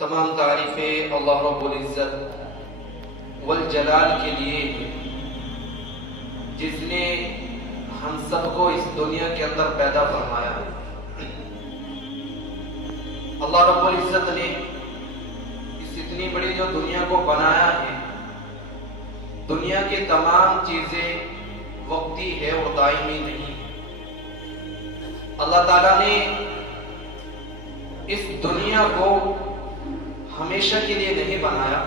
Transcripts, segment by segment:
تمام تعریفیں اللہ رب العزت والجلال کے لیے جس نے ہم سب کو اس دنیا کے اندر پیدا فرمایا ہے۔ اللہ رب العزت نے اس اتنی بڑی جو دنیا کو بنایا ہے، دنیا کی تمام چیزیں وقتی ہے اور دائمی نہیں۔ اللہ تعالیٰ نے اس دنیا کو ہمیشہ کے لیے نہیں بنایا،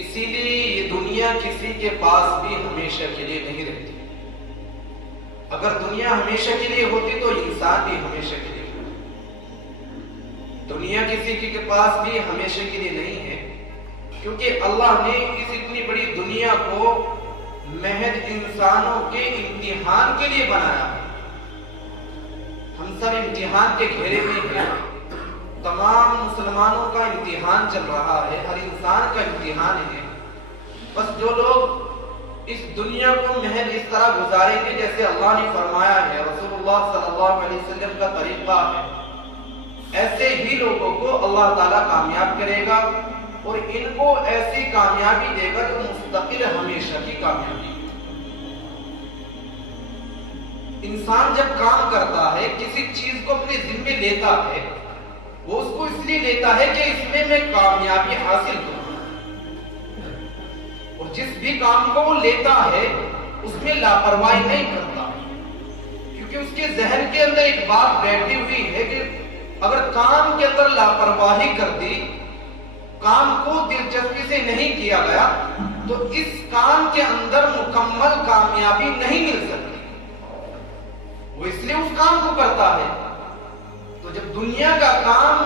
اسی لیے یہ دنیا کسی کے پاس بھی ہمیشہ کے لیے نہیں رہتی۔ اگر دنیا ہمیشہ کے لیے ہوتی تو انسان بھی ہمیشہ کے لیے ہوتا۔ دنیا کسی کے پاس بھی ہمیشہ کے لیے نہیں ہے، کیونکہ اللہ نے اس اتنی بڑی دنیا کو محض انسانوں کے امتحان کے لیے بنایا۔ ہم سب امتحان کے گھیرے میں ہیں، تمام مسلمانوں کا امتحان چل رہا ہے، ہر انسان کا امتحان ہے۔ بس جو لوگ اس دنیا کو محض اس طرح گزاریں گے جیسے اللہ نے فرمایا ہے، رسول اللہ صلی اللہ علیہ وسلم کا طریقہ ہے، ایسے ہی لوگوں کو اللہ تعالیٰ کامیاب کرے گا، اور ان کو ایسی کامیابی دے گا جو مستقل ہمیشہ کی کامیابی۔ انسان جب کام کرتا ہے، کسی چیز کو اپنے ذمے لیتا ہے، وہ اس کو اس لیے لیتا ہے کہ اس میں کامیابی حاصل کروں، اور جس بھی کام کو وہ لیتا ہے اس میں لاپرواہی نہیں کرتا، کیونکہ اس کے ذہن کے اندر ایک بات بیٹھی ہوئی ہے کہ اگر کام کے اندر لاپرواہی کر دی، کام کو دلچسپی سے نہیں کیا گیا، تو اس کام کے اندر مکمل کامیابی نہیں مل سکتی۔ وہ اس لیے اس کام کو کرتا ہے۔ تو جب دنیا کا کام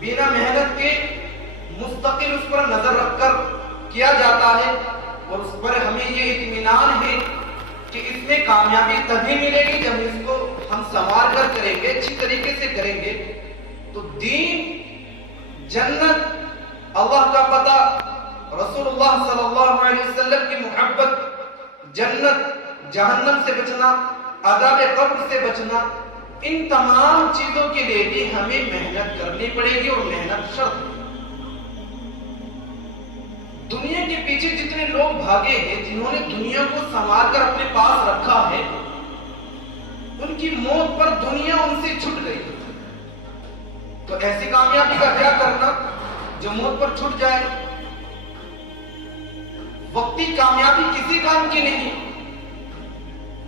بنا محنت کے مستقل اس پر نظر رکھ کر کیا جاتا ہے، اور اس پر ہمیں یہ اطمینان ہے کہ اس میں کامیابی تبھی ملے گی جب اس کو ہم سنوار کر کریں گے، اچھی طریقے سے کریں گے، تو دین، جنت، اللہ کا پتہ، رسول اللہ صلی اللہ علیہ وسلم کی محبت، جنت، جہنم سے بچنا، عذاب قبر سے بچنا، ان تمام چیزوں کے لیے بھی ہمیں محنت کرنی پڑے گی، اور محنت شرط ہے۔ دنیا کے پیچھے جتنے لوگ بھاگے ہیں، جنہوں نے دنیا کو سنوار کر اپنے پاس رکھا ہے، ان کی موت پر دنیا ان سے چھٹ گئی۔ تو ایسی کامیابی کا کیا کرنا جو موت پر چھٹ جائے؟ وقتی کامیابی کسی کام کی نہیں،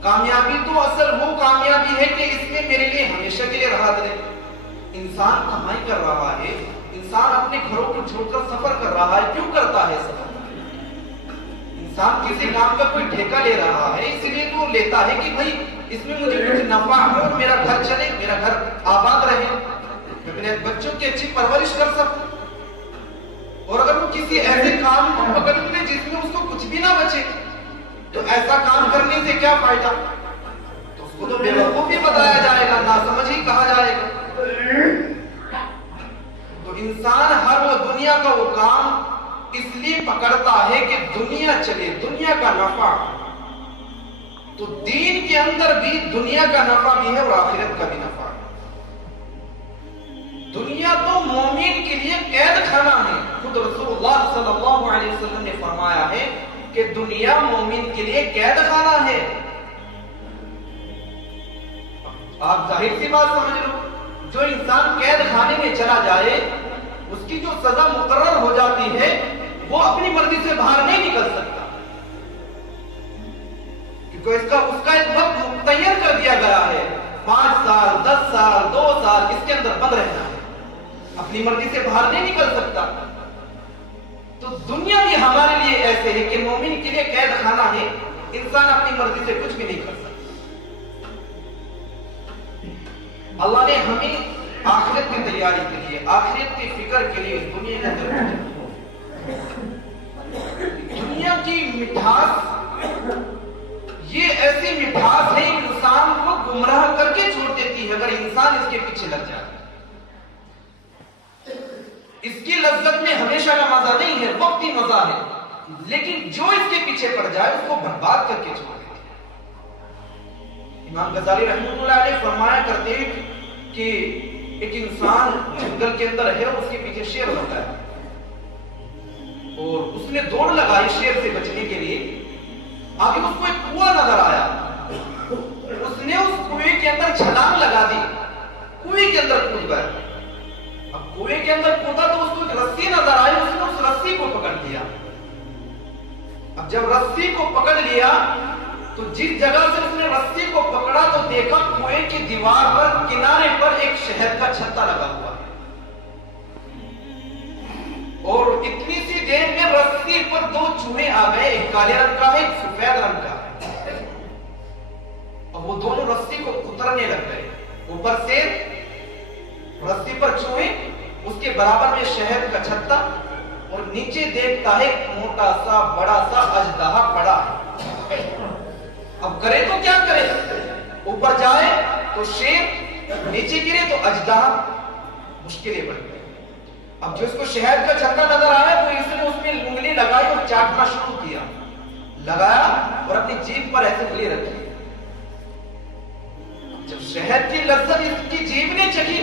کامیابی تو اصل وہ کامیابی ہے کہ اس میں میرے لیے ہمیشہ کے لیے راحت رہے۔ انسان کمائی کر رہا ہے، انسان اپنے گھروں کو چھوڑ کر سفر کر رہا ہے، کیوں کرتا ہے سفر؟ انسان کسی کام کا کوئی ٹھیکہ لے رہا ہے، اس لیے تو لیتا ہے کہ بھائی اس میں مجھے کچھ نفع ہو اور میرا گھر چلے، میرا گھر آباد رہے، میں اپنے بچوں کی اچھی پرورش کر سکوں۔ اور اگر وہ کسی ایسے کام کو پکڑ لے جس میں اس کو کچھ بھی نہ بچے، تو ایسا کام کرنے سے کیا فائدہ؟ تو اس کو تو بے وقوف ہی بتایا جائے گا، ناسمجھ ہی کہا جائے گا۔ تو انسان ہر وہ دنیا کا وہ کام اس لیے پکڑتا ہے کہ دنیا چلے، دنیا کا نفع۔ تو دین کے اندر بھی دنیا کا نفع بھی ہے اور آخرت کا بھی نفع ہے۔ دنیا تو مومن کے لیے قید خانہ ہے۔ خود رسول اللہ صلی اللہ علیہ وسلم نے فرمایا ہے کہ دنیا مومن کے لیے قید خانہ ہے۔ آپ ظاہر سی بات سمجھ لو، جو انسان قید خانے میں چلا جائے، اس کی جو سزا مقرر ہو جاتی ہے، وہ اپنی مرضی سے باہر نہیں نکل سکتا، کیونکہ اس کا ایک وقت متعین کر دیا گیا ہے، 5 سال، 10 سال، 2 سال اس کے اندر بند رہنا ہے، اپنی مرضی سے باہر نہیں نکل سکتا۔ تو دنیا بھی ہمارے لیے ایسے ہے کہ مومن کے لیے قید خانہ ہے، انسان اپنی مرضی سے کچھ بھی نہیں کر سکتا۔ اللہ نے ہمیں آخرت کی تیاری کے لیے، آخرت کی فکر کے لیے اس دنیا کے اندر بھیجا۔ دنیا کی مٹھاس یہ ایسی مٹھاس ہے انسان کو گمراہ کر کے چھوڑ دیتی ہے اگر انسان اس کے پیچھے لگ جائے۔ اس کی لذت میں ہمیشہ کا مزہ نہیں ہے، وقتی مزہ ہے، لیکن جو اس کے پیچھے پڑ جائے اس کو برباد کر کے چھوڑ دیتی ہے۔ امام غزالی رحمۃ اللہ علیہ فرمایا کرتے ہیں کہ ایک انسان جنگل کے اندر ہے اور اس کے پیچھے شیر ہوتا ہے اور اس نے دوڑ لگائی شیر سے بچنے کے لیے. آگے اس کو ایک کنواں نظر آیا, اس نے اس کنویں کے اندر چھلانگ لگا دی, کنویں کے اندر کود گیا. اب کنویں کے اندر کودا تو اس کو ایک رسی نظر آئی, اس نے اس رسی کو پکڑ لیا. اب جب رسی کو پکڑ لیا تو جس جگہ سے اس نے رسی کو پکڑا تو دیکھا کنویں کی دیوار پر کنارے پر ایک شہد کا چھتا لگا ہوا ہے اور اتنی سی دیر میں رسی پر دو چوہے آ گئے, ایک کالے رنگ کا ہے ایک سفید رنگ کا ہے. اب وہ دونوں رسی کو کترنے لگ گئے. اوپر سے رسی پر چوہے, اس کے برابر میں شہد کا چھتا اور نیچے دیکھتا ہے موٹا سا بڑا سا اژدہا پڑا ہے. اب کرے تو کیا کرے, اوپر جائے تو شیر, نیچے گرے تو اژدہا, مشکلیں بڑھ گئی. اب جو اس کو شہد کا چھتا نظر آیا تو اس نے اس میں انگلی لگائی اور چاٹنا شروع کیا, لگایا اور اپنی جیب پر ایسے انگلی رکھی. جب شہد کی لذت اس کی جیب نے چکھی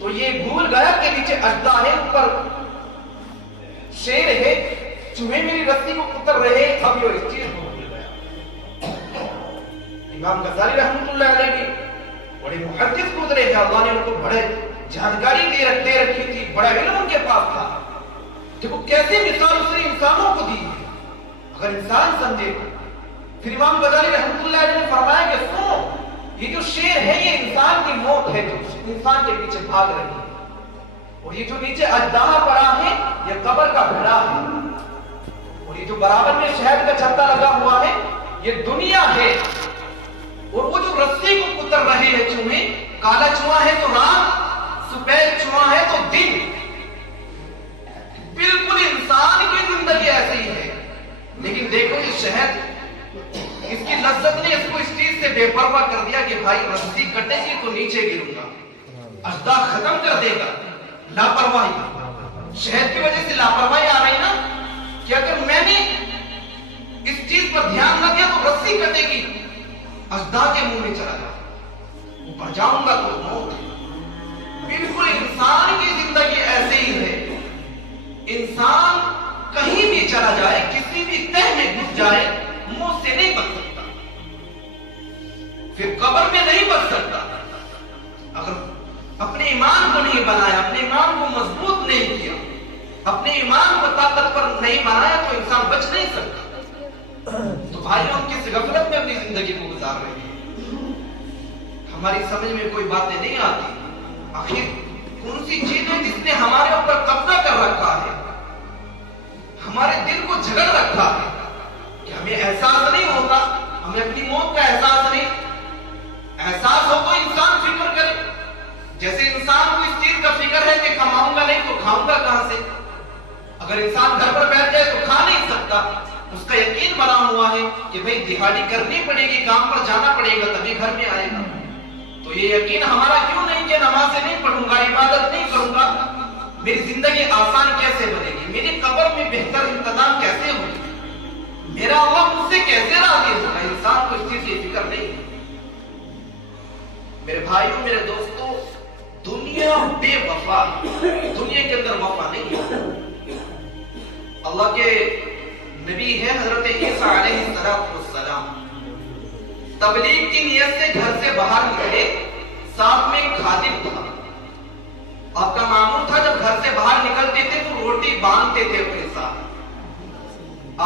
تو یہ بھول گیا کہ نیچے اژدہا ہے, اوپر شیر ہے, چوہے میری رسی کو اتر رہے. اب یہ اس چیز کو بھول گیا. امام غزالی رحمۃ اللہ علیہ بھی بڑے محدث گزرے ہیں, اللہ نے ان کو بڑے جانکاری دے رکھی تھی, بڑا علم ان کے پاس تھا. دیکھو کیسے مثال اس نے انسانوں کو دی ہے, اگر انسان سمجھے. پھر امام غزالی رحمۃ اللہ علیہ نے فرمایا کہ سنو, یہ جو شیر ہے یہ انسان کی موت ہے جو انسان کے پیچھے بھاگ رہی ہے, اور یہ جو نیچے اژدہا پڑا ہے یہ قبر کا بھیڑا ہے, اور یہ جو برابر میں شہد کا چھتا لگا ہوا ہے یہ دنیا ہے. اور وہ جو رسی کو کتر رہے ہیں چوہے, کالا چوہا ہے تو رات, سفید چوہا ہے تو دن. بالکل انسان کی زندگی ایسی ہی ہے. لیکن دیکھو یہ شہد, اس کی لذت نے اس کو اس چیز سے بے پرواہ کر دیا کہ بھائی رسی کٹے گی تو نیچے گروں گا, اژدہا ختم کر دے گا. لاپرواہی, شہد کی وجہ سے لاپرواہی آ رہی نا کہ اگر میں نے اس چیز پر دھیان نہ دیا تو رسی کٹے گی, اژدہا کے منہ میں چلا جاؤں, اوپر جاؤں گا تو موت. بالکل انسان کی زندگی ایسے ہی ہے. انسان کہیں بھی چلا جائے, کسی بھی تہ میں گھس جائے, موت سے نہیں بچ سکتا, پھر قبر میں نہیں بچ سکتا. اگر اپنے ایمان کو نہیں بنایا, اپنے ایمان کو مضبوط نہیں کیا, اپنے ایمان کو طاقتور نہیں بنایا تو انسان بچ نہیں سکتا. تو بھائی ہم کس غفلت میں اپنی زندگی کو گزار رہے ہیں, ہماری سمجھ میں کوئی باتیں نہیں آتی. آخر کون سی چیز ہے جس نے ہمارے اوپر قبضہ کر رکھا ہے, ہمارے دل کو جھگڑ رکھا ہے کہ ہمیں احساس نہیں ہوتا, ہمیں اپنی موت کا احساس نہیں. احساس ہو تو انسان فکر کرے. جیسے انسان کو اس چیز کا فکر ہے کہ کماؤں گا نہیں تو کھاؤں گا کہاں سے. اگر انسان گھر پر بیٹھ جائے تو کھا نہیں سکتا, اس کا یقین بنا ہوا ہے کہ بھئی دہاڑی کرنی پڑے گی, کام پر جانا پڑے گا تبھی گھر میں آئے گا. تو یہ یقین ہمارا کیوں نہیں کہ نمازیں نہیں پڑھوں گا, عبادت نہیں کروں گا, میری زندگی آسان کیسے بنے گی, میری قبر میں بہتر انتظام کیسے ہوگی, میرا اللہ مجھ سے کیسے راضی ہوگا. انسان کو اس چیز کی فکر نہیں ہے. میرے بھائیوں, میرے دوستوں, دنیا بے وفا, دنیا کے اندر وفا نہیں ہے. اللہ کے نبی ہے حضرت عیسیٰ علیہ السلام, تبلیغ کی نیت سے گھر سے باہر نکلے, ساتھ میں ایک خادم تھا. آپ کا معمول تھا جب گھر سے باہر نکلتے تھے تو روٹی باندھتے تھے اپنے ساتھ.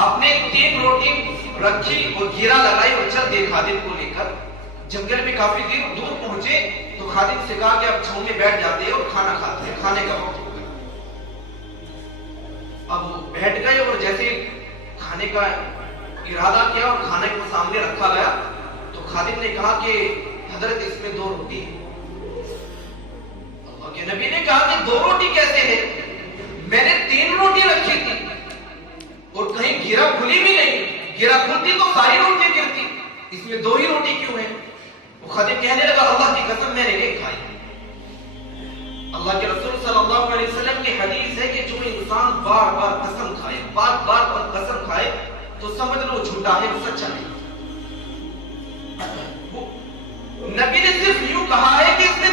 آپ نے 3 روٹی رکھی اور گیرا لگائی اور چل دے خادم کو لے کر. جنگل میں کافی دور پہنچے تو خادم سے کہا کہ آپ چھاؤں میں بیٹھ جاتے ہیں اور کھانا کھاتے ہیں, کھانے کا وقت ہو گیا. اب وہ بیٹھ گئے اور جیسے کھانے کا ارادہ کیا اور کھانے کو سامنے رکھا گیا تو خادم نے کہا کہ حضرت اس میں 2 روٹی ہے. اللہ کے نبی نے کہا کہ 2 روٹی کیسے ہے, میں نے 3 روٹی رکھی تھی اور کہیں گیرا کھلی بھی نہیں, گیرا کھلتی تو ساری روٹی گرتی, اس میں 2 ہی روٹی کیوں ہے. وہ خادم کہنے لگا اللہ کی قسم میں نے نہیں کھائی. اللہ کے رسول صلی اللہ علیہ وسلم کی حدیث ہے کہ جو انسان بار بار قسم کھائے, بار بار پر قسم کھائے تو سمجھ لو جھوٹا ہے, وہ سچا نہیں. نبی نے صرف یوں کہا ہے کہ اس نے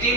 3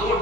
2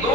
2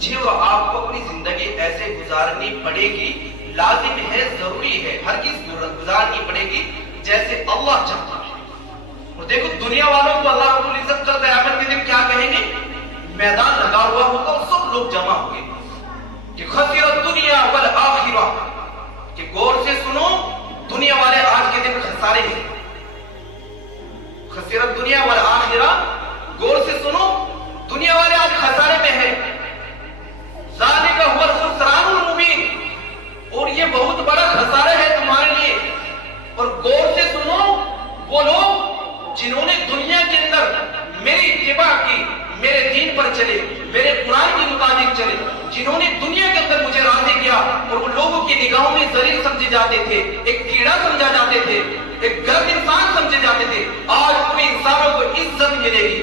مجھے اور آپ کو اپنی زندگی ایسے گزارنی پڑے گی، لازم ہے، ضروری ہے، ہرگز گزارنی پڑے گی جیسے اللہ چاہتا ہے۔ اور دیکھو دنیا والوں کو اللہ رب العزت کل قیامت کے دن کیا کہیں گے؟ میدان لگا ہوا ہوگا اور سب لوگ جمع ہوں گے کہ خسرت دنیا والآخرہ، کہ غور سے سنو، دنیا والے آج کے دن خسارے ہیں۔ خسرت دنیا والآخرہ، غور سے سنو، دنیا والے آج خسارے میں ہیں۔ ذالک هو الخسران المبین، اور یہ بہت بڑا خسارہ ہے تمہارے لیے۔ اور غور سے سنو، وہ لوگ جنہوں نے دنیا کے اندر میری اتباع کی، میرے دین پر چلے، میرے قرآن کے مطابق چلے، جنہوں نے دنیا کے اندر مجھے راضی کیا اور وہ لوگوں کی نگاہوں میں ذلیل سمجھے جاتے تھے، ایک کیڑا سمجھا جاتے تھے، ایک غلط انسان سمجھے جاتے تھے، آج ان انسانوں کو عزت ملے گی،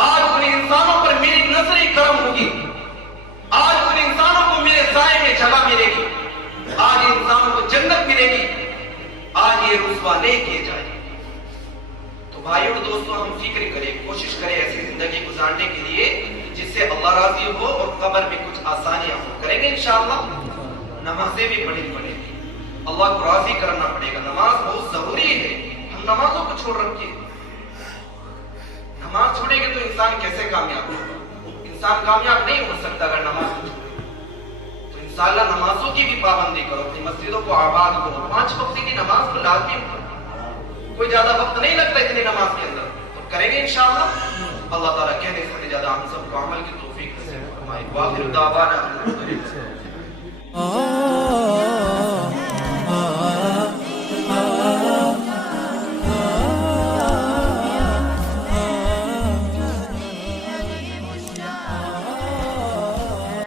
آج ان انسانوں پر میری نظر کرم ہوگی، آج ان انسانوں کو میرے سائے میں جگہ ملے گی، آج انسانوں کو جنت ملے گی، آج یہ رسوا نہیں کیے جائے گے۔ تو بھائیوں اور دوستوں، ہم فکر کریں، کوشش کریں ایسی زندگی گزارنے کے لیے جس سے اللہ راضی ہو اور قبر میں کچھ آسانیاں ہو۔ کریں گے انشاءاللہ؟ نمازیں بھی پڑھنی پڑیں گی، اللہ کو راضی کرنا پڑے گا، نماز بہت ضروری ہے۔ ہم نمازوں کو چھوڑ رکھے، نماز چھوڑیں گے تو انسان کیسے کامیاب ہوگا؟ انسان کامیاب نہیں ہو سکتا اگر نماز کو چھوڑے۔ تو انشاءاللہ نمازوں کی بھی پابندی کرو، اپنی مسجدوں کو آباد کرو، 5 وقت کی نماز کو لازم کرو، کوئی زیادہ وقت نہیں لگتا اتنی نماز کے اندر، تو کریں گے انشاءاللہ۔ اللہ تعالیٰ کہنے سے زیادہ ہم سب کو عمل کی توفیق نصیب فرمائے۔ وآخر دعوانا الحمدللہ۔